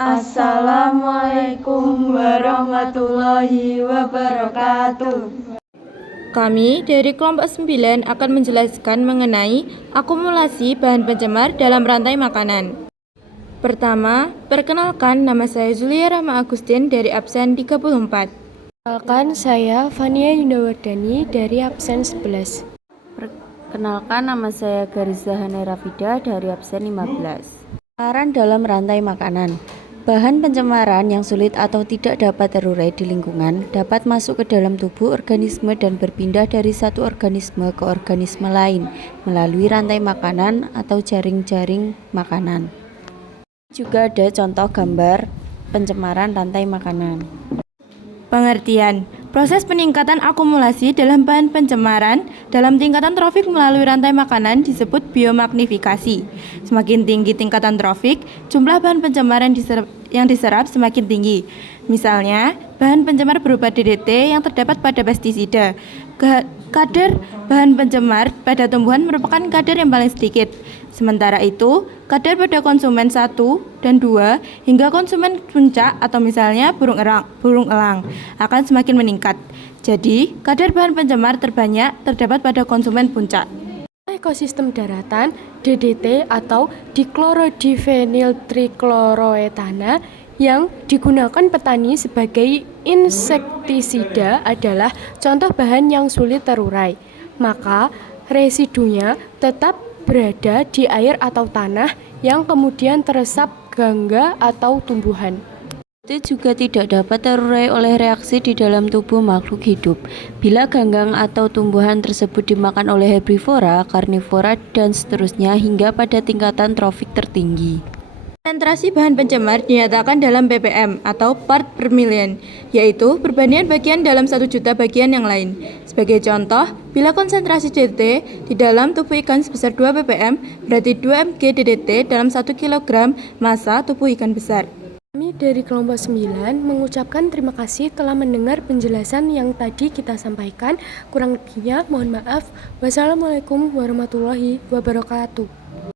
Assalamualaikum warahmatullahi wabarakatuh. Kami dari kelompok 9 akan menjelaskan mengenai akumulasi bahan pencemar dalam rantai makanan. Pertama, perkenalkan, nama saya Zulia Rahma Agustin dari absen 34. Perkenalkan, saya Fania Yundawardani dari absen 11. Perkenalkan, nama saya Gariza Hana Rafida dari absen 15. Pencemaran dalam rantai makanan. Bahan pencemaran yang sulit atau tidak dapat terurai di lingkungan dapat masuk ke dalam tubuh organisme dan berpindah dari satu organisme ke organisme lain melalui rantai makanan atau jaring-jaring makanan. Juga ada contoh gambar pencemaran rantai makanan. Pengertian. Proses peningkatan akumulasi dalam bahan pencemaran dalam tingkatan trofik melalui rantai makanan disebut biomagnifikasi. Semakin tinggi tingkatan trofik, jumlah bahan pencemaran yang diserap semakin tinggi. Misalnya, bahan pencemar berupa DDT yang terdapat pada pestisida. Kadar bahan pencemar pada tumbuhan merupakan kadar yang paling sedikit. Sementara itu, kadar pada konsumen 1 dan 2 hingga konsumen puncak atau misalnya burung elang akan semakin meningkat. Jadi, kadar bahan pencemar terbanyak terdapat pada konsumen puncak. Ekosistem daratan, DDT atau diklorodifeniltrichloroethana yang digunakan petani sebagai insektisida adalah contoh bahan yang sulit terurai. Maka, residunya tetap berada di air atau tanah yang kemudian teresap gangga atau tumbuhan. Itu juga tidak dapat terurai oleh reaksi di dalam tubuh makhluk hidup. Bila ganggang atau tumbuhan tersebut dimakan oleh herbivora, karnivora, dan seterusnya hingga pada tingkatan trofik tertinggi. Konsentrasi bahan pencemar dinyatakan dalam ppm atau part per million, yaitu perbandingan bagian dalam 1 juta bagian yang lain. Sebagai contoh, bila konsentrasi DDT di dalam tubuh ikan sebesar 2 ppm, berarti 2 mg DDT dalam 1 kg massa tubuh ikan besar. Kami dari kelompok 9 mengucapkan terima kasih telah mendengar penjelasan yang tadi kita sampaikan. Kurang lebihnya mohon maaf. Wassalamualaikum warahmatullahi wabarakatuh.